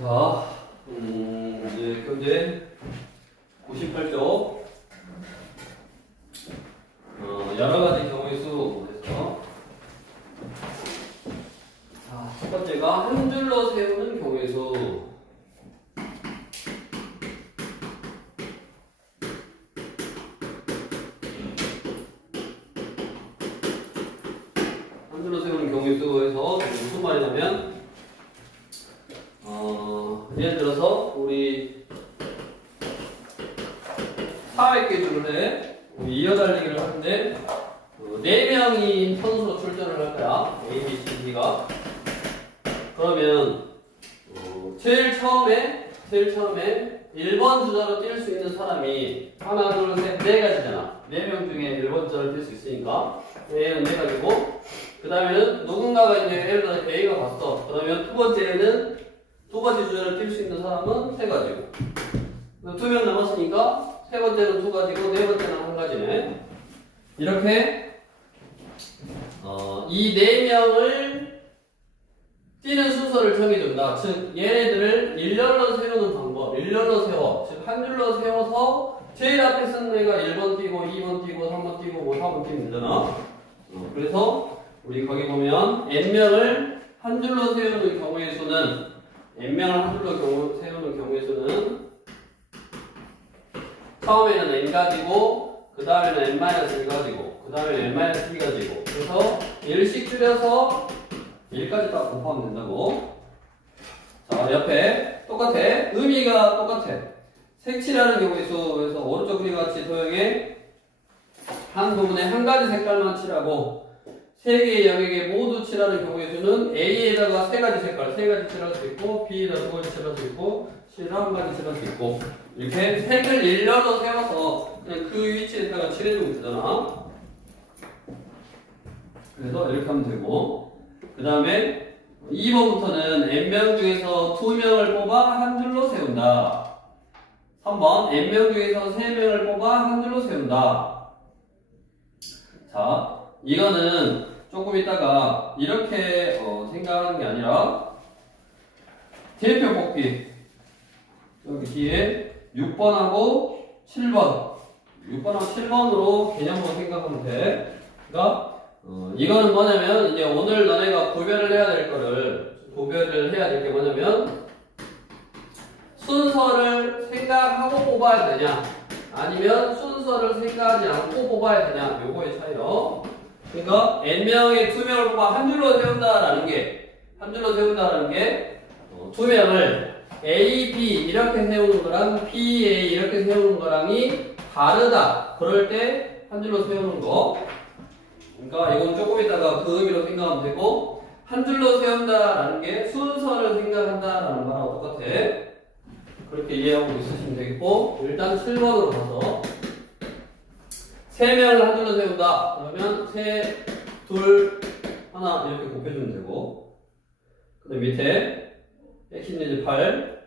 자, 이제 현재 98쪽. 여러 가지 경우의 수에서. 자, 첫 번째가 한 줄로 세우는 경우의 수. 한 줄로 세우는 경우의 수에서 무슨 말이냐면, 예를 들어서 우리 400개 줄에 이어달리기를 하는데 4명이 선수로 출전을 할 거야. A, B, C, D가. 그러면 제일 처음에 1번 주자로 뛸 수 있는 사람이 하나, 둘, 셋, 4가지잖아. 4명 중에 1번 주자로 뛸 수 있으니까 A는 4가지고, 그 다음에는 누군가가 이제 예를 들어 A가 갔어. 그러면 두 번째는 두 가지 주자를 뛸 수 있는 사람은 3가지고, 2명 남았으니까 세 번째는 2가지고 네 번째는 1가지네. 이렇게 이 4명을 뛰는 순서를 정해준다. 즉 얘네들을 일렬로 세우는 방법. 일렬로 세워. 즉 한 줄로 세워서 제일 앞에 쓴 애가 1번 뛰고 2번 뛰고 3번 뛰고 뭐 4번 뛰면 되잖아. 그래서 우리 거기 보면 n명을 한 줄로 세우는 경우의 수는, n명을 한 줄로 세우는 경우의 수는 처음에는 n가지고, 그 다음에는 n-1가지고, 그 다음에는 n-2가지고, 그래서 1씩 줄여서 1까지 딱 곱하면 된다고. 자, 옆에 똑같아. 의미가 똑같아. 색칠하는 경우의 수에서 오른쪽 그림과 같이 도형에 한 부분에 한 가지 색깔만 칠하고 3개의 영역에 모두 칠하는 경우의 수는 A에다가 3가지 색깔, 3가지 칠할 수 있고, B에다 2가지 칠할 수 있고, C에다 1가지 칠할 수 있고, 이렇게 색을 일렬로 세워서 그냥 그 위치에다가 칠해주면 되잖아. 그래서 이렇게 하면 되고, 그 다음에 2번부터는 n명 중에서 2명을 뽑아 한 줄로 세운다. 3번 n명 중에서 3명을 뽑아 한 줄로 세운다. 자, 이거는 조금 있다가 이렇게 생각하는 게 아니라 대표 뽑기, 여기 뒤에 6번하고 7번 6번하고 7번으로 개념으로 생각하면 돼. 그러니까 이거는 뭐냐면, 이제 오늘 너네가 구별을 해야 될 게 뭐냐면, 순서를 생각하고 뽑아야 되냐, 아니면 순서를 생각하지 않고 뽑아야 되냐, 요거의 차이로. 그러니까 n명의 2명을 뽑아 한 줄로 세운다라는 게, 2명을 A, B 이렇게 세우는 거랑 B, A 이렇게 세우는 거랑이 다르다. 그럴 때 한 줄로 세우는 거. 그러니까 이건 조금 있다가 그 의미로 생각하면 되고, 한 줄로 세운다라는 게 순서를 생각한다라는 거랑 똑같아. 그렇게 이해하고 있으시면 되겠고, 일단 7번으로 가서 3명을 한 줄로 세운다. 그러면 3, 2, 1 이렇게 곱해주면 되고, 그 다음 밑에 핵심예제 8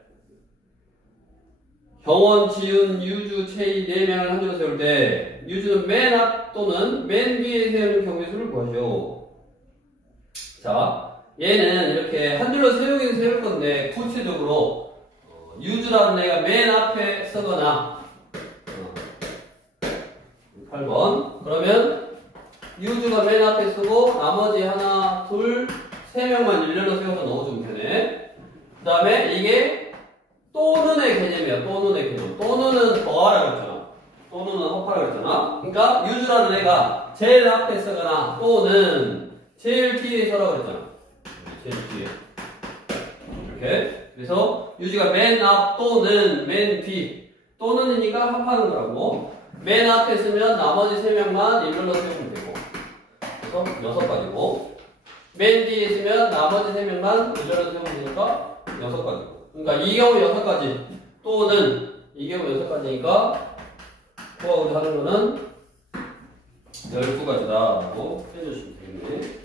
경원, 지윤, 유주, 최희 4명을 한 줄로 세울 때 유주는 맨 앞 또는 맨 뒤에 세우는 경우의 수를 구하죠. 자, 얘는 이렇게 한 줄로 세우긴 세울 건데 구체적으로 유주라는 애가 맨 앞에 서거나 8번 그러면 유주가 맨 앞에 쓰고 나머지 하나, 둘, 3명만 일렬로 세워서 넣어주면 되네. 그 다음에 이게 또는의 개념이야. 또는의 개념. 또는은 더하라고 했잖아. 또는은 합하라고 했잖아. 그러니까 유주라는 애가 제일 앞에 서거나 또는 제일 뒤에 서라고 했잖아. 제일 뒤에. 이렇게. 그래서 유주가 맨 앞 또는 맨 뒤. 또는이니까 합하는 거라고. 맨 앞에 쓰면 나머지 3명만 일렬로 세우면 되고. 그래서 6가지고. 맨 뒤에 있으면 나머지 3명만 일렬로 세우면 되니까 6가지고. 그러니까 이 경우 6가지 또는 이 경우 6가지니까 그거 우리 하는 거는 12가지다 라고 해주시면 되겠네.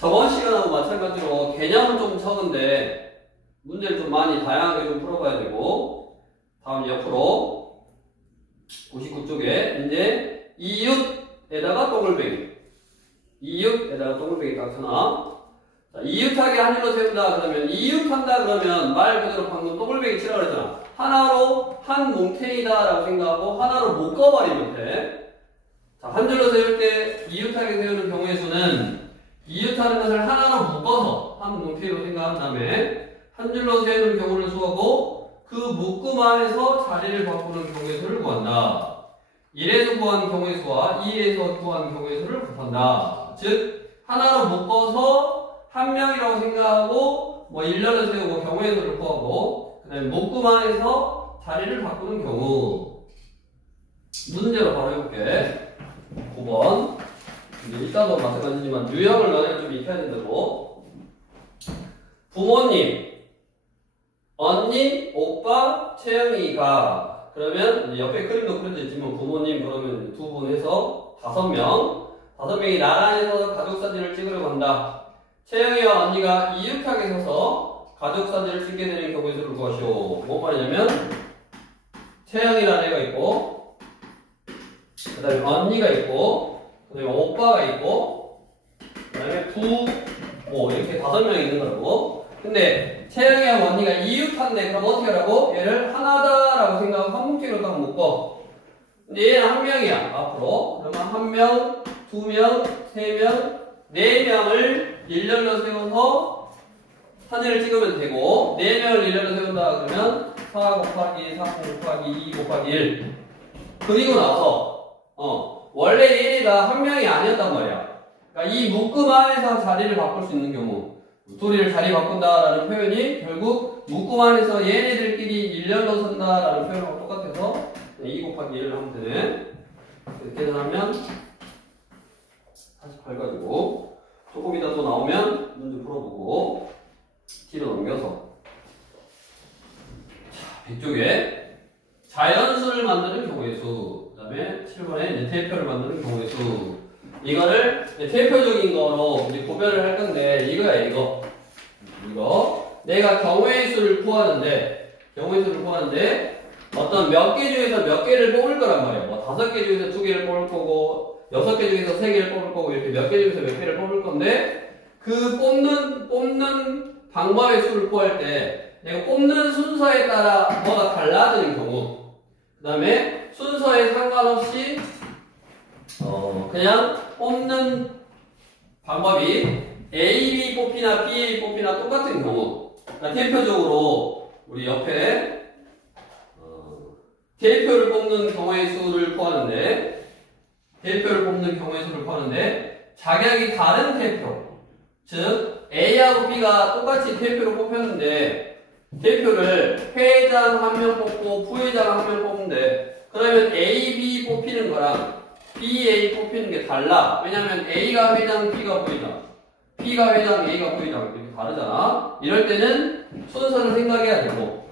저번 시간하고 마찬가지로 개념은 좀 적은데 문제를 좀 많이 다양하게 좀 풀어봐야 되고, 다음 옆으로 99쪽에 이제 이웃에다가 동글뱅이, 이웃에다가 동글뱅이 딱 쳐놔. 자, 이웃하게 한 줄로 세운다 그러면 이웃한다 그러면 말 그대로 방금 더블백이 치라고 그랬잖아. 하나로 한 뭉탱이다 라고 생각하고 하나로 묶어버리면 돼. 자, 한 줄로 세울 때 이웃하게 세우는 경우의 수는 이웃하는 것을 하나로 묶어서 한 뭉탱이로 생각한 다음에 한 줄로 세우는 경우를 수하고 그 묶음 안에서 자리를 바꾸는 경우의 수를 구한다. 1에서 구한 경우의 수와 2에서 구한 경우의 수를 곱한다. 즉 하나로 묶어서 한 명이라고 생각하고 뭐 일렬을 세우고 경우의 수를 구하고 그 다음에 묶음 안에서 자리를 바꾸는 경우. 문제로 바로 해볼게. 9번. 이따도 마찬가지지만 유형을 너네가 좀 익혀야 된다고. 부모님, 언니, 오빠, 채영이가. 그러면 이제 옆에 그림도 그려져 있지만 부모님 그러면 두 분 해서 5명. 5명이 나란해서 가족사진을 찍으려고 한다. 채영이와 언니가 이웃하게 서서 가족사진을 찍게 되는 경우의 수를 구하시오. 뭔 말이냐면 채영이라는 애가 있고 그 다음에 언니가 있고 그 다음에 오빠가 있고 그 다음에 부모 이렇게 5명이 있는 거라고. 근데 채영이와 언니가 이웃한데 그럼 어떻게 하라고? 얘를 하나다라고 생각하고 한 뭉탱이로 딱 묶어. 근데 얘는 한 명이야 앞으로. 그러면 1명, 2명, 3명, 4명을 일렬로 세워서 사진을 찍으면 되고 4명을 일렬로 세운다 그러면 4 곱하기 3 곱하기 2 곱하기 1 그리고 나서 원래 얘네가 한 명이 아니었단 말이야. 그러니까 이 묶음 안에서 자리를 바꿀 수 있는 경우 둘이를 자리 바꾼다라는 표현이 결국 묶음 안에서 얘네들끼리 일렬로 선다라는 표현하고 똑같아서 2 곱하기 1을 하면 되네. 이렇게 계산하면 48 가지고 조금 이따 또 나오면 문제 풀어보고 뒤로 넘겨서 자, 100쪽에 자연수를 만드는 경우의 수 그 다음에 7번에 대표를 만드는 경우의 수 이거를 대표적인 거로 이제 구별을 할 건데 이거야 이거 내가 경우의 수를 구하는데 어떤 몇 개 중에서 몇 개를 뽑을 거란 말이야. 뭐 5개 중에서 2개를 뽑을 거고 6개 중에서 3개를 뽑을 거고 이렇게 몇 개 중에서 몇 개를 뽑을 건데 그 뽑는 방법의 수를 구할 때 내가 뽑는 순서에 따라 뭐가 달라지는 경우 그 다음에 순서에 상관없이 그냥 뽑는 방법이 A, B 뽑히나 B 뽑히나 똑같은 경우 그러니까 대표적으로 우리 옆에 대표를 뽑는 경우의 수를 구하는데 자격이 다른 대표 즉 A하고 B가 똑같이 대표로 뽑혔는데 대표를 회장 1명 뽑고 부회장 1명 뽑는데 그러면 A, B 뽑히는 거랑 B, A 뽑히는 게 달라. 왜냐면 A가 회장, B가 부회장 B가 회장, A가 부회장 이렇게 다르잖아. 이럴 때는 순서를 생각해야 되고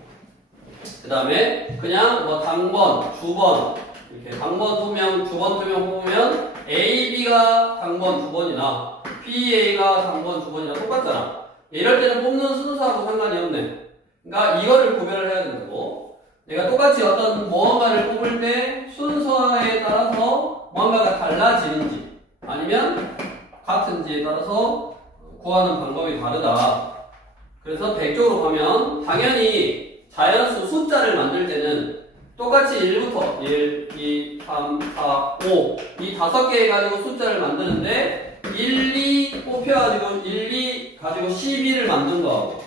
그 다음에 그냥 뭐 당번, 주번 이렇게 당번 2명, 주번 2명 뽑으면 A, B가 당번 2번이나 B, A가 당번 2번이나 똑같잖아. 이럴 때는 뽑는 순서하고 상관이 없네. 그러니까 이거를 구별을 해야 된다고. 내가 똑같이 어떤 무언가를 뽑을 때 순서에 따라서 무언가가 달라지는지 아니면 같은지에 따라서 구하는 방법이 다르다. 그래서 100쪽으로 가면 당연히 자연수 숫자를 만들 때는 똑같이 1부터 1, 2, 3, 4, 5 이 5개 가지고 숫자를 만드는데 1, 2 뽑혀가지고 1, 2 가지고 12를 만든 거하고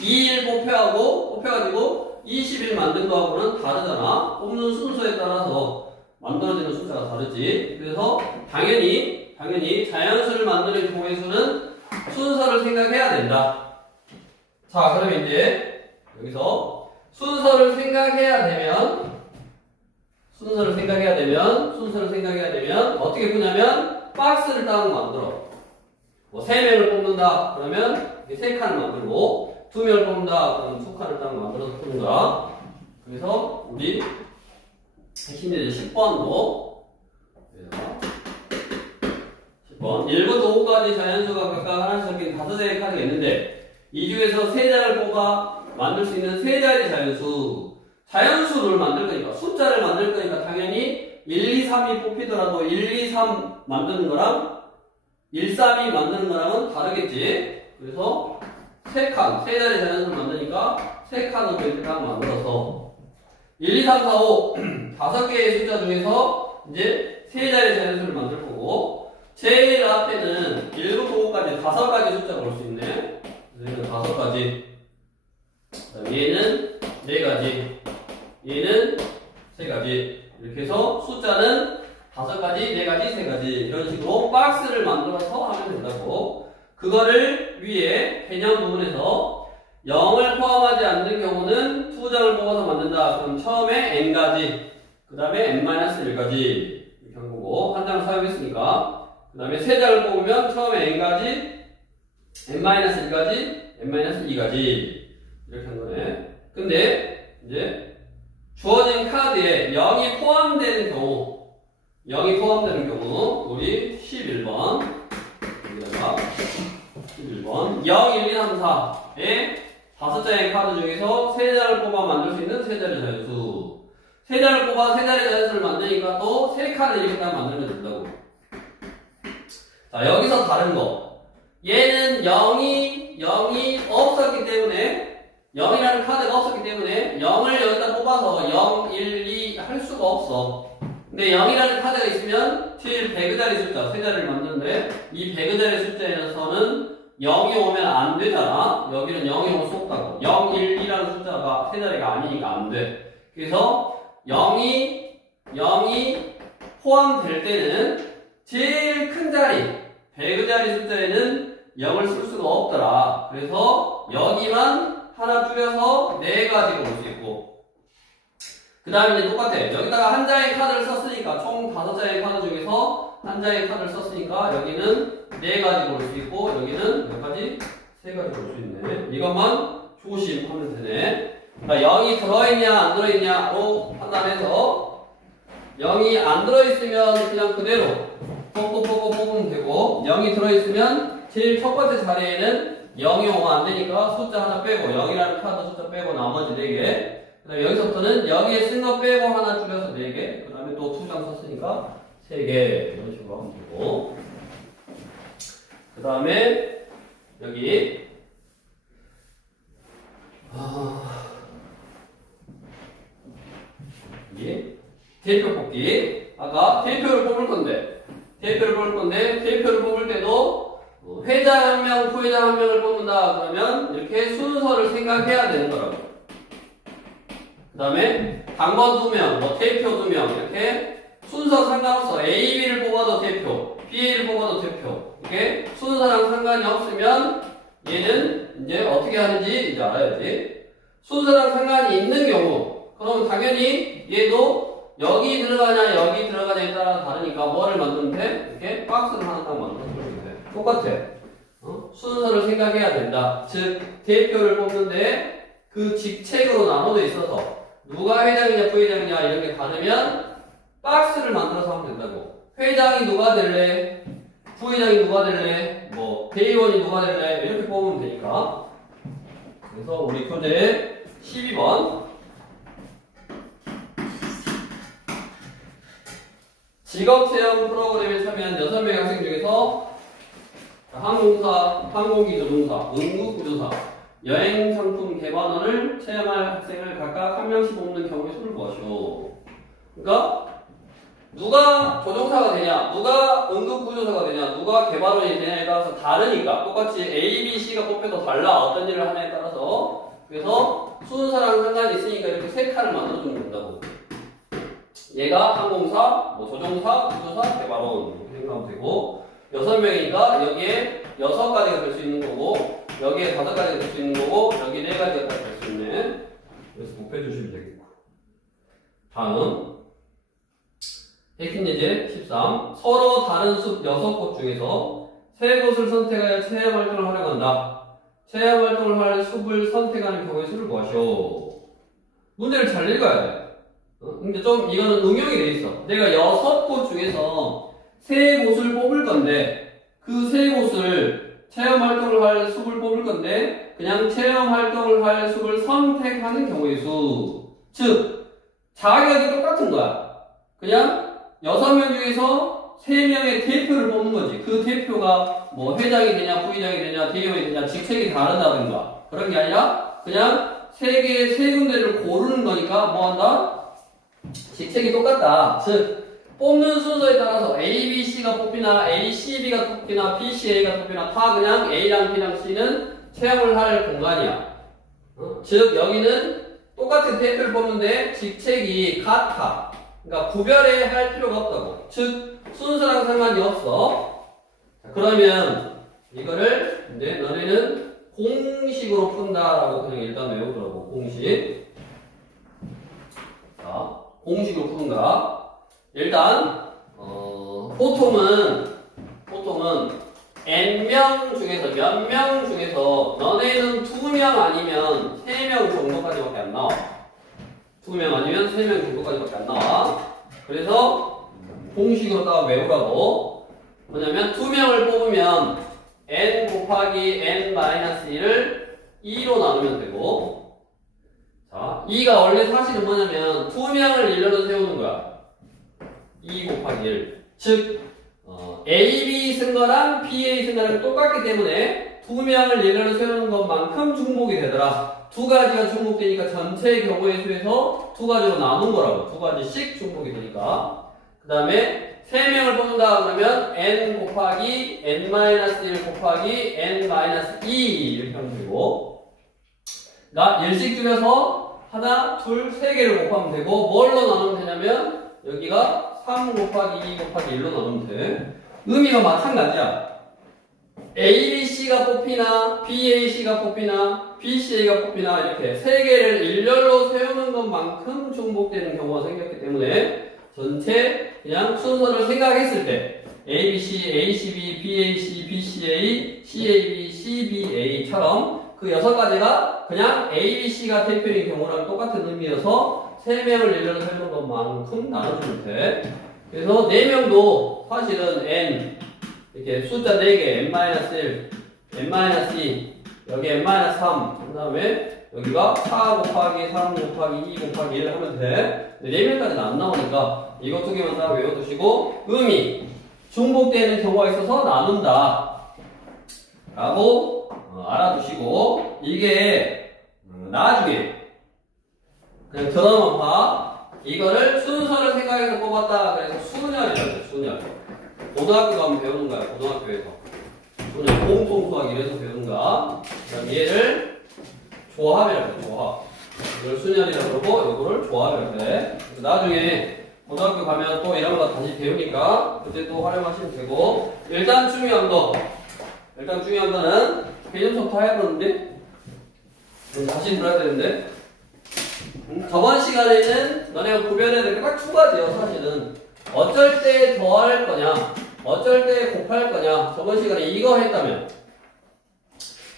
2, 1 뽑혀가지고 21 만든 거하고는 다르잖아. 뽑는 순서에 따라서 만들어지는 숫자가 다르지. 그래서 당연히 자연수를 만드는 경우의 수는 순서를 생각해야 된다. 자, 그러면 이제 여기서 순서를 생각해야 되면 어떻게 푸냐면 박스를 딱 만들어. 뭐 3명을 뽑는다 그러면 3칸을 만들고 2명을 뽑는다 그러면 2칸을 딱 만들어서 푸는 거야. 그래서 우리 핵심 예제 10번도 10번 1부터 5까지 자연수가 각각 하나씩 적힌 5장의 카드가 있는데 이 중에서 3장을 뽑아 만들 수 있는 3자리 자연수를 만들 거니까 숫자를 만들 거니까 당연히 1, 2, 3이 뽑히더라도 1, 2, 3 만드는 거랑 132 만드는 거랑은 다르겠지. 그래서 세 자리 자연수를 만드니까 세 칸으로 이렇게 딱 만들어서 1, 2, 3, 4, 5 5개의 숫자 중에서 이제 세 자리 자연수를 만들 거고 제일 앞에는 1, 9, 5까지 5가지 숫자가 올 수 있네. 얘는 5가지. 그다음 얘는 4가지. 얘는 3가지. 이렇게 해서 숫자는 5가지, 4가지, 3가지 이런 식으로 박스를 만들어서 하면 된다고. 그거를 위에 개념 부분에서 0을 포함하지 않는 경우는 2장을 뽑아서 만든다. 그럼 처음에 n가지, 그 다음에 n-1가지 이렇게 한 거고 한 장을 사용했으니까 그 다음에 3장을 뽑으면 처음에 n가지, n-1가지, n-2가지 이렇게 한 거네. 근데 이제 주어진 카드에 0이 포함되는 경우 우리 11번 여기다가 11번 0, 1, 2, 3, 4에 5장의 카드 중에서 3장을 뽑아 만들 수 있는 3자리 자연수. 3장을 뽑아 3자리 자연수를 만드니까 또 3칸을 이렇게 딱 만들면 된다고. 자, 여기서 다른 거. 얘는 0이 없었기 때문에 0이라는 카드가 없었기 때문에 0을 여기다 뽑아서 0, 1, 2 할 수가 없어. 근데 0이라는 카드가 있으면 제일 배그자리 숫자 3자리를 만드는데 이 배그자리 숫자에서는 0이 오면 안 되잖아. 여기는 0이 오면 수 없다고. 0, 1, 2라는 숫자가 3자리가 아니니까 안 돼. 그래서 0이 포함될 때는 제일 큰 자리 배그자리 숫자에는 0을 쓸 수가 없더라. 그래서 여기만 하나 줄여서 4가지로 볼 수 있고 그 다음에 이제 똑같아. 여기다가 한 장의 카드를 썼으니까 총 5장의 카드 중에서 한 장의 카드를 썼으니까 여기는 4가지 볼 수 있고 여기는 몇 가지? 3가지 볼 수 있네. 이것만 조심하면 되네. 그러니까 0이 들어있냐 안 들어있냐로 판단해서 0이 안 들어있으면 그냥 그대로 뽑으면 되고 0이 들어있으면 제일 첫 번째 자리에는 0이 오면 안 되니까 숫자 하나 빼고 0이라는 카드 숫자 빼고 나머지 4개 그 다음에 여기서부터는 여기에 쓴 거 빼고 하나 줄여서 4개 그 다음에 또 2장 썼으니까 3개 이런 식으로 하면 되고 그 다음에 여기 대표 뽑기 아까 대표를 뽑을 건데 대표를 뽑을 때도 회장 1명, 부회장 1명을 뽑는다 그러면 이렇게 순서를 생각해야 되는 거라고. 그 다음에 당번 2명, 뭐 대표 2명 이렇게 순서 상관없어. A, B를 뽑아도 대표, B, A를 뽑아도 대표. 이렇게 순서랑 상관이 없으면 얘는 이제 어떻게 하는지 이제 알아야지. 순서랑 상관이 있는 경우, 그럼 당연히 얘도 여기 들어가냐 여기 들어가냐에 따라 다르니까 뭐를 만들면 돼? 이렇게 박스를 하나 딱 만들어서 그러면 돼. 똑같아. 순서를 생각해야 된다. 즉 대표를 뽑는데 그 직책으로 나눠져 있어서 누가 회장이냐 부회장이냐 이런 게 다르면 박스를 만들어서 하면 된다고. 회장이 누가 될래? 부회장이 누가 될래? 뭐 대의원이 누가 될래? 이렇게 뽑으면 되니까. 그래서 우리 교재 12번 직업체험 프로그램에 참여한 6명의 학생 중에서 항공사, 항공기 조종사, 응급구조사, 여행상품 개발원을 체험할 학생을 각각 한 명씩 뽑는 경우의 수를 구하시오. 그러니까 누가 조종사가 되냐, 누가 응급구조사가 되냐, 누가 개발원이 되냐에 따라서 다르니까 똑같이 A, B, C가 뽑혀도 달라. 어떤 일을 하냐에 따라서. 그래서 순서랑 상관이 있으니까 이렇게 3칸을 만들어주면 된다고. 얘가 항공사, 뭐 조종사, 구조사, 개발원 이렇게 생각하면 되고 6명이니까 여기에 6가지가 될 수 있는 거고 여기에 5가지가 될 수 있는 거고 여기 4가지가 될 수 있네. 그래서 목표 주시면 되겠고. 다음 핵심 예제 13 서로 다른 숲 6곳 중에서 3곳을 선택하여 체험 활동을 하려고 한다. 체험 활동을 할 숲을 선택하는 경우의 수를 구하시오. 문제를 잘 읽어야 돼. 근데 좀 이거는 응용이 돼 있어. 내가 6곳 중에서 3곳을 뽑을 건데 그 3곳을 체험 활동을 할 숲을 뽑을 건데 그냥 체험 활동을 할 숲을 선택하는 경우의 수. 즉 자격이 똑같은 거야. 그냥 6명 중에서 3명의 대표를 뽑는 거지. 그 대표가 뭐 회장이 되냐, 부회장이 되냐, 대의원이 되냐, 직책이 다르다든가 그런 게 아니라 그냥 3군데를 고르는 거니까 뭐 한다? 직책이 똑같다. 즉 뽑는 순서에 따라서 A, B, C가 뽑히나 A, C, B가 뽑히나 B, C, A가 뽑히나 다 그냥 A랑 B랑 C는 채용을 할 공간이야. 즉 여기는 똑같은 대표를 뽑는데 직책이 같아. 그러니까 구별해 할 필요가 없다고. 즉 순서랑 상관이 없어. 자, 그러면 이거를 이제 너네는 공식으로 푼다라고 그냥 일단 외우더라고. 공식. 자, 공식으로 푸는가. 일단 보통은 N명 중에서 몇 명 중에서 너네는 2명 아니면 3명 정도까지밖에 안 나와. 2명 아니면 3명 정도까지밖에 안 나와. 그래서 공식으로 딱 외우라고. 뭐냐면 2명을 뽑으면 n 곱하기 n-1을 2로 나누면 되고, 자, 2가 원래 사실은 뭐냐면 2명을 일렬로 세우는 거야. 2 곱하기 1. 즉 A, B 쓴 거랑 B, A 쓴 거랑 똑같기 때문에 2명을 일렬로 세우는 것만큼 중복이 되더라. 2가지가 중복되니까 전체의 경우의 수에서 2가지로 나눈 거라고. 2가지씩 중복이 되니까. 그 다음에 3명을 뽑는다 그러면 n 곱하기 n-1 곱하기 n-2 이렇게 하면 되고, 나 일씩 줄여서 하나, 둘, 3개를 곱하면 되고, 뭘로 나누면 되냐면 여기가 3 곱하기 2 곱하기 1로 나누면 돼. 의미가 마찬가지야. A, B, C가 뽑히나 B, A, C가 뽑히나 B, C, A가 뽑히나 이렇게 3개를 일렬로 세우는 것만큼 중복되는 경우가 생겼기 때문에 전체 그냥 순서를 생각했을 때 A, B, C, A, C, B, B, A, C, B, C, A, C, A, B, C, B, A처럼 그 6가지가 그냥 A, B, C가 대표인 경우랑 똑같은 의미여서 3명을 일렬로 세우는 것만큼 나눠주면 돼. 그래서 4명도 사실은 n 이렇게 숫자 4개 n-1, n-2, 여기 n-3, 그 다음에 여기가 4 곱하기 3 곱하기 2 곱하기 1 하면 돼. 4명까지는 안 나오니까 이것 2개만 다 외워두시고, 의미 중복되는 경우가 있어서 나눈다 라고 알아두시고, 이게 나중에 그냥 들어만 봐. 이거를 순서를 생각해서 뽑았다. 그래서 수년이라고 해. 수년. 고등학교 가면 배우는 거야. 고등학교에서. 수년 공통 수학 이래서 배우는 거야. 그럼 얘를 조합이라고 해. 조합. 이걸 수년이라고 그러고 이거를 조합이라고 해. 나중에 고등학교 가면 또 이런 거 다시 배우니까 그때 또 활용하시면 되고, 일단 중요한 거는 개념부터 해야 되는데 다시 들어야 되는데, 저번 시간에는 너네가 구별해야 될 게 딱 2가지요. 사실은 어쩔 때 더할 거냐, 어쩔 때 곱할 거냐. 저번 시간에 이거 했다면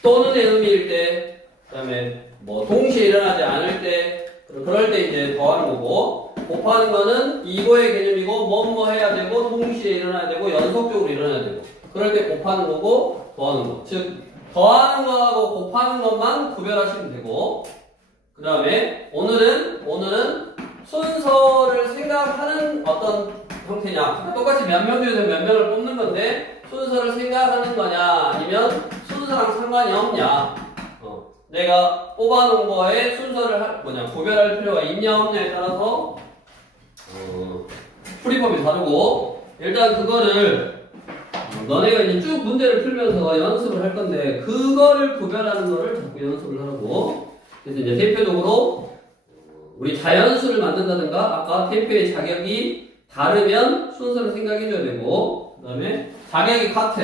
또는의 의미일 때, 그 다음에 뭐 동시에 일어나지 않을 때, 그럴 때 이제 더하는 거고, 곱하는 거는 이거의 개념이고 뭐 해야 되고 동시에 일어나야 되고 연속적으로 일어나야 되고, 그럴 때 곱하는 거고 더하는 거. 즉 더하는 거하고 곱하는 것만 구별하시면 되고, 그 다음에 오늘은 순서를 생각하는 어떤 형태냐. 똑같이 몇 명 중에서 몇 명을 뽑는 건데 순서를 생각하는 거냐, 아니면 순서랑 상관이 없냐. 내가 뽑아놓은 거에 순서를 구별할 필요가 있냐 없냐에 따라서 풀이법이 다르고, 일단 그거를 너네가 이제 쭉 문제를 풀면서 연습을 할 건데 그거를 구별하는 거를 자꾸 연습을 하라고. 그래서 이제 대표적으로 우리 자연수를 만든다든가, 아까 대표의 자격이 다르면 순서를 생각해줘야 되고, 그 다음에 자격이 같아.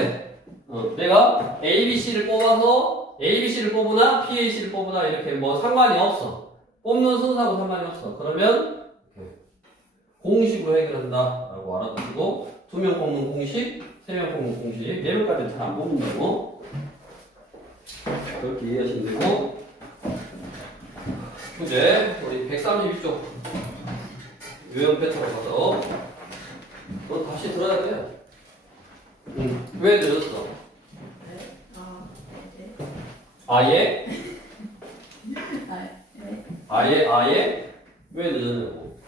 내가 A, B, C를 뽑아서 A, B, C를 뽑으나 P, A, C를 뽑으나 이렇게 뭐 상관이 없어. 뽑는 순서하고 상관이 없어. 그러면 공식으로 해결한다 라고 알아두시고, 2명 뽑는 공식, 3명 뽑는 공식, 4명까지는 잘 안 뽑는다고 그렇게 이해하시면 되고, 이제 우리 132쪽 유형 패턴으로 가서 너 다시 들어야 돼. 왜 늦었어? 아예? 아예? 왜 늦었냐고.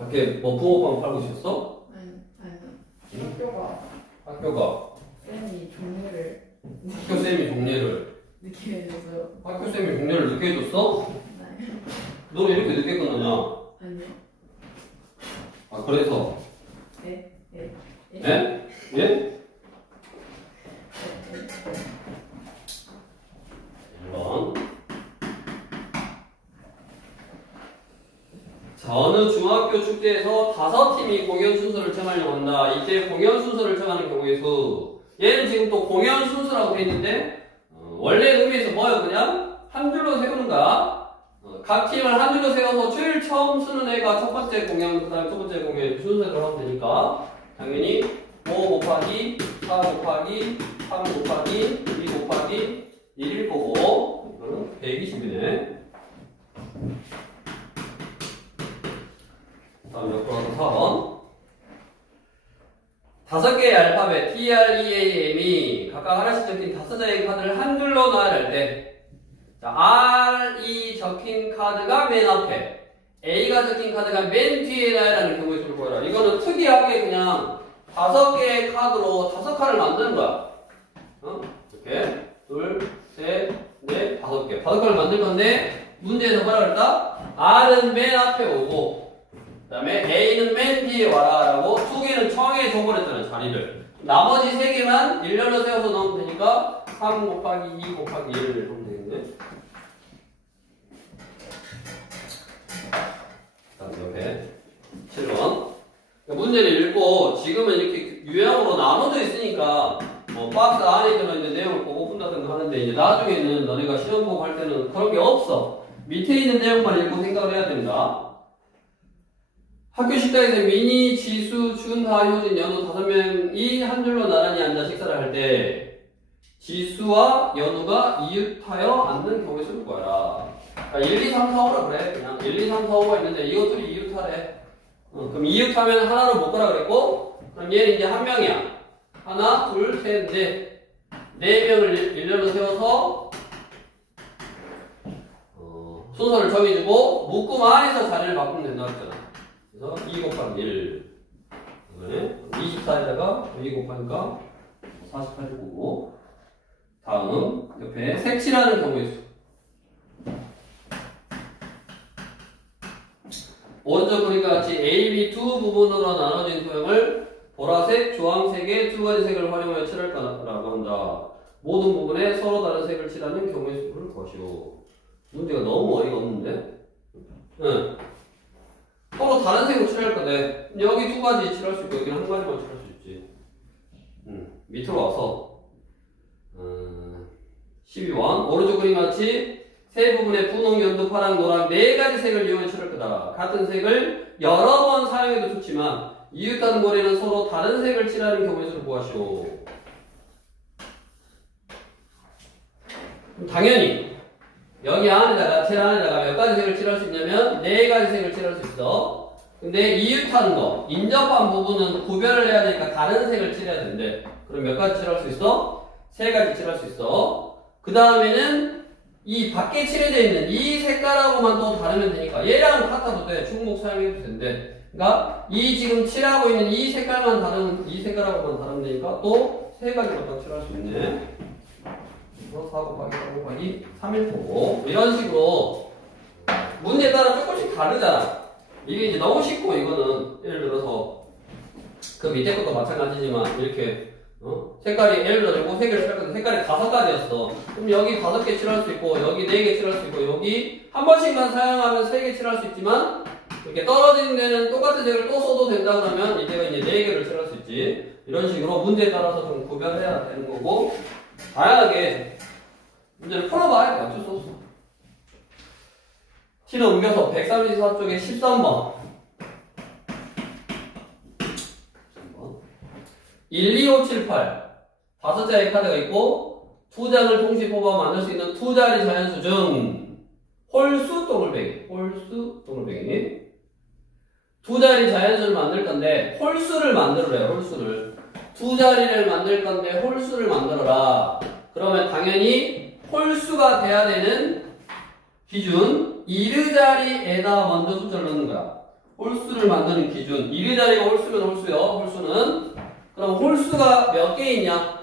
밖에 뭐 붕어빵 팔고 있었어? 아니. 학교가 쌤이 종류를 학교 쌤이 종례를 늦게 해줘서요. 학교 쌤이 종례를 늦게 해줬어? 네. 너는 이렇게 늦게 끝나냐? 아니요. 아 그래서 네? 네? 예? 예? 1번. 자, 어느 중학교 축제에서 5팀이 공연 순서를 정하려고 한다. 이때 공연 순서를 정하는 경우의 수. 얘는 지금 또 공연 순서라고 돼 있는데 원래 의미에서 뭐예요? 그냥 한 줄로 세우는 거야. 각 팀을 한 줄로 세워서 제일 처음 쓰는 애가 첫 번째 공연, 그 다음에 두 번째 공연 순서대로 하면 되니까 당연히 5 곱하기 4 곱하기 3 곱하기 2 곱하기 1일 거고 이거는 120이네. 다음 옆으로 가서 4번. 5개의 알파벳 TREAM이 각각 하나씩 적힌 5장의 카드를 한 줄로 놔야 할 때 자, R이 적힌 카드가 맨 앞에 A가 적힌 카드가 맨 뒤에 놔야라는 경우에 줄 거야. 이거는 특이하게 그냥 5개의 카드로 5칸을 만드는 거야. 이렇게 둘, 셋, 넷, 5개 5칸을 만들 건데 문제에서 뭐라 그랬다? R은 맨 앞에 오고 그 다음에 A는 맨 뒤에 와라 라고 2개는 정해 줘버렸잖아요. 자리를. 나머지 3개만 일렬로 세워서 넣으면 되니까 3 곱하기 2 곱하기 1을 하면 되겠네. 다음 옆에 7번. 문제를 읽고 지금은 이렇게 유형으로 나눠져 있으니까 박스 안에 들어있는 내용을 보고 푼다든가 하는데 이제 나중에는 너네가 시험 보고 할 때는 그런 게 없어. 밑에 있는 내용만 읽고 생각을 해야 된다. 학교 식당에서 민희, 지수, 준, 하, 효진, 연우 5명이 한 줄로 나란히 앉아 식사를 할 때 지수와 연우가 이웃하여 앉는 경우에 쓸 거야. 1, 2, 3, 4, 5라 그래. 그냥 1, 2, 3, 4, 5가 있는데 이것들이 이웃하래. 그럼 이웃하면 하나로 못 가라 그랬고 그럼 얘는 이제 한 명이야. 하나, 둘, 셋, 넷. 4명을 일렬로 세워서 순서를 정해주고 묶음 안에서 자리를 바꾸면 된다 했잖아. 그래서 2 곱하기 1 24에다가 2 곱하니까 48일 거고 다음 옆에 색칠하는 경우의 수. 오른쪽 그림과 같이 A, B 두 부분으로 나눠진 소형을 보라색, 주황색의 두 가지 색을 활용하여 칠할 거라고 한다. 모든 부분에 서로 다른 색을 칠하는 경우의 수를 것이오. 문제가 너무 어이가 없는데? 응. 서로 다른 색으로 칠할 건데 여기 2가지 칠할 수 있고 여기 한 가지만 칠할 수 있지. 밑으로 와서 12번 오른쪽 그림 같이 세 부분의 분홍, 연두, 파랑, 노랑 4가지 색을 이용해 칠할 거다. 같은 색을 여러 번 사용해도 좋지만 이웃하는 고리는 서로 다른 색을 칠하는 경우의 수를 구하시오. 당연히 여기 안에다가 칠 안에다가 몇 가지 색을 칠할 수 있냐면 4가지 색을 칠할 수 있어. 근데 이웃하는 거 인접한 부분은 구별을 해야 되니까 다른 색을 칠해야 되는데 그럼 몇 가지 칠할 수 있어? 3가지 칠할 수 있어. 그 다음에는 이 밖에 칠해져 있는 이 색깔하고만 또 다르면 되니까 얘랑 같아도 돼. 충목 사용해도 된대. 그러니까 이 지금 칠하고 있는 이 색깔만 다른 이 색깔하고만 다르면 되니까 또 3가지로 더 칠할 수 있네. 4 곱하기 4 곱하기 3일 거고 이런 식으로 문제에 따라 조금씩 다르잖아. 이게 이제 너무 쉽고 이거는 예를 들어서 그 밑에 것도 마찬가지지만 이렇게 색깔이 예를 들어 요 색을 칠할 건데 색깔이 5가지였어. 그럼 여기 5개 칠할 수 있고 여기 4개 칠할 수 있고 여기 한 번씩만 사용하면 3개 칠할 수 있지만 이렇게 떨어지는 데는 똑같은 색을 또 써도 된다 그러면 이때가 이제 4개를 칠할 수 있지. 이런 식으로 문제에 따라서 좀 구별해야 되는 거고 다양하게 문제를 풀어봐야 돼. 어쩔 수 없어. T는 옮겨서 134쪽에 13번 1, 2, 5, 7, 8 5장의 카드가 있고 2장을 동시에 뽑아 만들 수 있는 2자리 자연수 중 홀수 동글뱅이 2자리 자연수를 만들 건데 홀수를 만들어라. 홀수를 2자리를 만들 건데 홀수를 만들어라. 그러면 당연히 홀수가 돼야 되는 기준 1자리에다 먼저 숫자를 넣는 거야. 홀수를 만드는 기준. 1의 자리가 홀수면 홀수요. 홀수는. 그럼 홀수가 몇 개 있냐?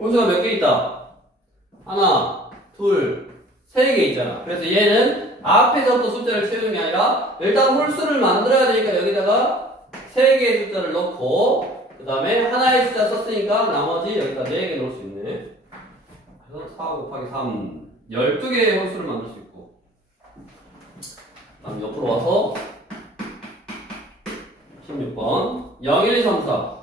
홀수가 몇 개 있다? 하나, 둘, 세 개 있잖아. 그래서 얘는 앞에서부터 숫자를 채우는 게 아니라 일단 홀수를 만들어야 되니까 여기다가 세 개의 숫자를 넣고 그 다음에 하나의 숫자 썼으니까 나머지 여기다 4개 넣을 수 있네. 그래서 4 곱하기 3 12개의 홀수를 만들 수 있고 다음 옆으로 와서 16번 0, 1, 2, 3, 4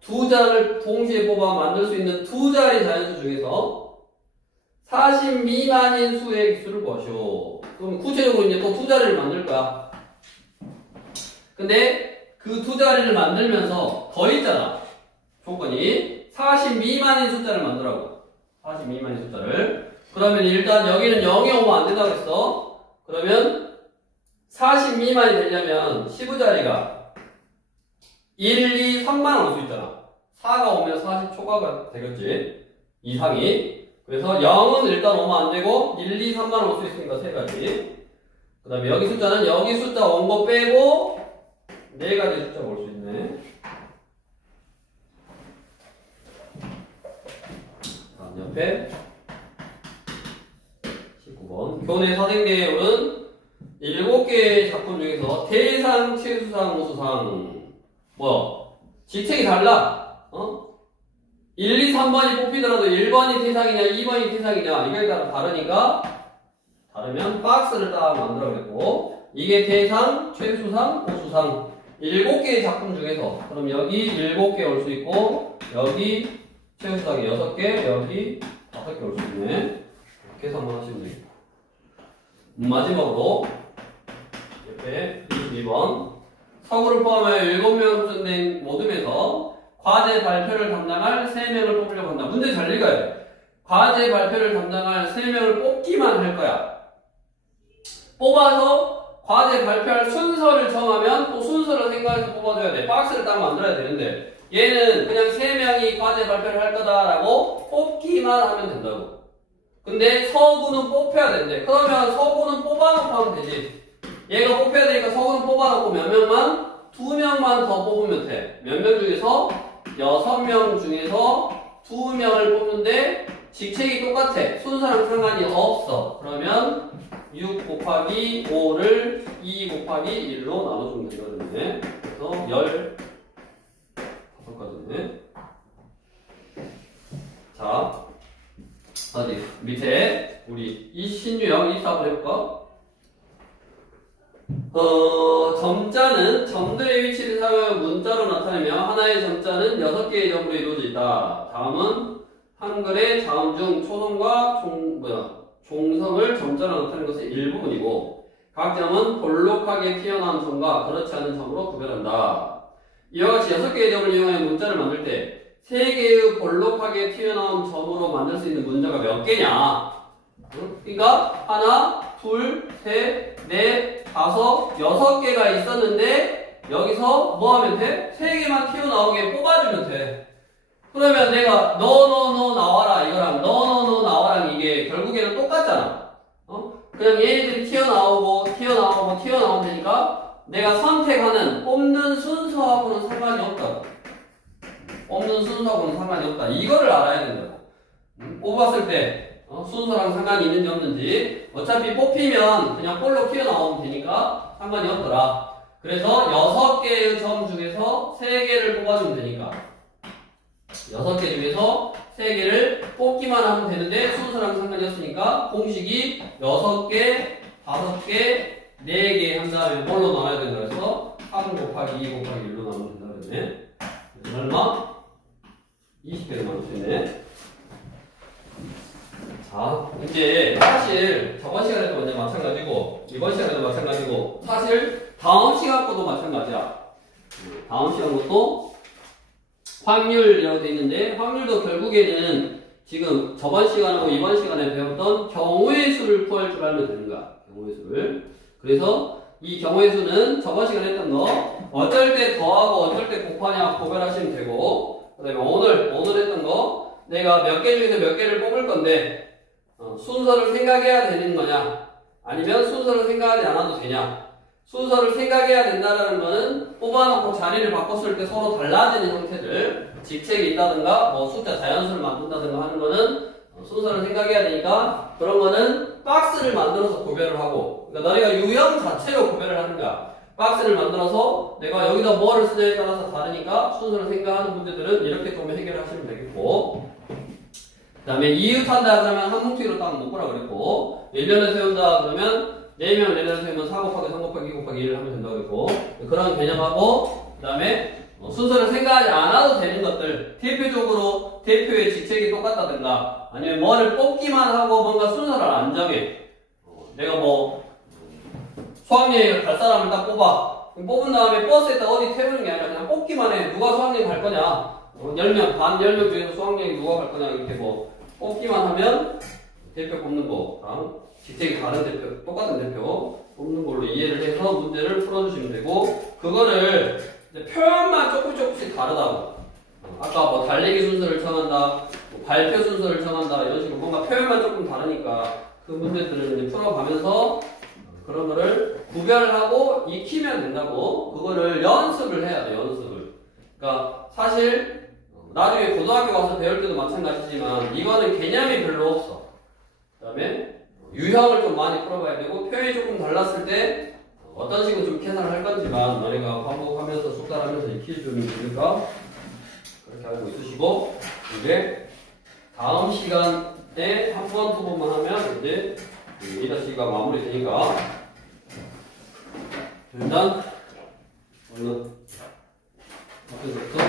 두 자를 동시에 뽑아 만들 수 있는 두 자리 자연수 중에서 40 미만인 수의 기수를 구하시오. 그럼 구체적으로 이제 또 두 자리를 만들 거야. 근데 그 두 자리를 만들면서 더 있잖아. 조건이 40 미만인 숫자를 만들라고. 40 미만인 숫자를. 그러면 일단 여기는 0이 오면 안 된다고 했어. 그러면 40 미만이 되려면 15자리가 1, 2, 3만 올 수 있잖아. 4가 오면 40 초과가 되겠지. 이상이. 그래서 0은 일단 오면 안 되고 1, 2, 3만 올 수 있으니까 세 가지. 그 다음에 여기 숫자는 여기 숫자 온 거 빼고 네 가지 숫자가 올 수 있네. 다음 옆에 19번 교내 사생계열은 7개의 작품 중에서 대상, 최수상, 우수상 뭐 직책이 달라. 1, 2, 3번이 뽑히더라도 1번이 대상이냐 2번이 대상이냐 이거에 따라 다르니까 다르면 박스를 딱 만들어야겠고 이게 대상, 최수상, 우수상 7개의 작품 중에서 그럼 여기 7개 올 수 있고 여기 최수상이 6개 여기 5개 올 수 있네. 계산만 하시면 되겠다. 마지막으로 옆에 22번 서구를 포함하여 7명 선정된 모둠에서 과제 발표를 담당할 3명을 뽑으려고 한다. 문제 잘 읽어야 돼. 과제 발표를 담당할 3명을 뽑기만 할 거야. 뽑아서 과제 발표할 순서를 정하면 또 순서를 생각해서 뽑아줘야 돼. 박스를 딱 만들어야 되는데 얘는 그냥 3명이 과제 발표를 할 거다라고 뽑기만 하면 된다고. 근데 서구는 뽑혀야 된대. 그러면 서구는 뽑아놓고 하면 되지. 얘가 뽑혀야 되니까 서구는 뽑아놓고 몇 명만? 2명만 더 뽑으면 돼. 몇 명 중에서? 6명 중에서 2명을 뽑는데 직책이 똑같아. 순서랑 상관이 없어. 그러면 6 곱하기 5를 2 곱하기 1로 나눠주면 되거든요. 그래서 15가지네. 자, 어디 밑에 우리 이 신유형 이 사업을 해볼까? 점자는 점들의 위치를 사용하여 문자로 나타내며 하나의 점자는 6개의 점으로 이루어져 있다. 다음은 한글의 자음 중 초성과 종성을 점자로 나타내는 것의 일부분이고 각 점은 볼록하게 튀어나온 점과 그렇지 않은 점으로 구별한다. 이와 같이 6개의 점을 이용하여 문자를 만들 때 3개의 볼록하게 튀어나온 점으로 만들 수 있는 문자가 몇 개냐? 그러니까 하나, 둘, 셋, 넷, 5, 6개가 있었는데 여기서 뭐 하면 돼? 3개만 튀어나오게 뽑아주면 돼. 그러면 내가 너 나와라 이거랑 너 나와랑 이게 결국에는 똑같잖아. 그냥 얘네들이 튀어나오면 되니까 내가 선택하는 뽑는 순서하고는 상관이 없다. 뽑는 순서하고는 상관이 없다. 이거를 알아야 된다고. 뽑았을 때 순서랑 상관이 있는지 없는지 어차피 뽑히면 그냥 볼로 튀어나오면 되니까 상관이 없더라. 그래서 6개의 점 중에서 3개를 뽑아주면 되니까 6개 중에서 3개를 뽑기만 하면 되는데 순서랑 상관이 없으니까 공식이 6개, 5개, 4개 한 다음에 뭘로 나눠야 된다 그래서 3 곱하기 2 곱하기 1로 나누면 된다 그랬네. 얼마? 20개를 나눌 수 있네. 자, 이제 사실 저번 시간에도 먼저 마찬가지고 이번 시간에도 마찬가지고 사실 다음 시간 것도 마찬가지야. 다음 시간 것도 확률이라고 되어 있는데 확률도 결국에는 지금 저번 시간하고 이번 시간에 배웠던 경우의 수를 구할 줄 알면 되는 거야. 경우의 수를. 그래서 이 경우의 수는 저번 시간에 했던 거 어쩔 때 더하고 어쩔 때 곱하냐 구별하시면 되고 그 다음에 오늘 했던 거 내가 몇 개 중에서 몇 개를 뽑을 건데 순서를 생각해야 되는 거냐 아니면 순서를 생각하지 않아도 되냐? 순서를 생각해야 된다라는 거는 뽑아놓고 자리를 바꿨을 때 서로 달라지는 형태들, 직책이 있다든가 뭐 숫자 자연수를 만든다든가 하는 거는 순서를 생각해야 되니까 그런 거는 박스를 만들어서 구별을 하고, 그러니까 너희가 유형 자체로 구별을 하는 거야. 박스를 만들어서 내가 여기다 뭐를 쓰냐에 따라서 다르니까 순서를 생각하는 문제들은 이렇게 좀 해결하시면 되겠고, 그 다음에 이웃한다 그러면 한 뭉치로 딱 묶으라 그랬고, 일련을 세운다 그러면 4명 일련을 세우면 4 곱하기 3 곱하기 2 곱하기 1을 하면 된다고 했고, 그런 개념하고, 그 다음에 순서를 생각하지 않아도 되는 것들, 대표적으로 대표의 직책이 똑같다든가 아니면 뭐를 뽑기만 하고 뭔가 순서를 안 정해. 내가 뭐 수학여행 갈 사람을 딱 뽑아. 뽑은 다음에 버스에다 어디 태우는 게 아니라 그냥 뽑기만 해. 누가 수학여행 갈 거냐? 10명, 반 10명 중에서 수학여행 누가 갈 거냐? 이렇게 뭐 뽑기만 하면 대표 뽑는 거랑 직책이 다른 대표, 똑같은 대표 뽑는 걸로 이해를 해서 문제를 풀어주시면 되고, 그거를 표현만 조금씩 다르다고. 아까 뭐 달리기 순서를 정한다, 뭐 발표 순서를 정한다, 이런 식으로 뭔가 표현만 조금 다르니까 그 문제들을 이제 풀어가면서 그런 거를 구별하고 익히면 된다고. 그거를 연습을 해야 돼, 연습을. 그러니까 사실 나중에 고등학교 가서 배울 때도 마찬가지지만 이거는 개념이 별로 없어. 그 다음에 유형을 좀 많이 풀어봐야 되고, 표현이 조금 달랐을 때 어떤 식으로 좀 계산을 할 건지만 너네가 반복하면서 숙달하면서 익혀주면 되니까 그렇게 알고 있으시고, 이제 다음 시간에 한 번, 2번만 하면 이제 2-2가 마무리되니까 일단 얼른 앞에서부터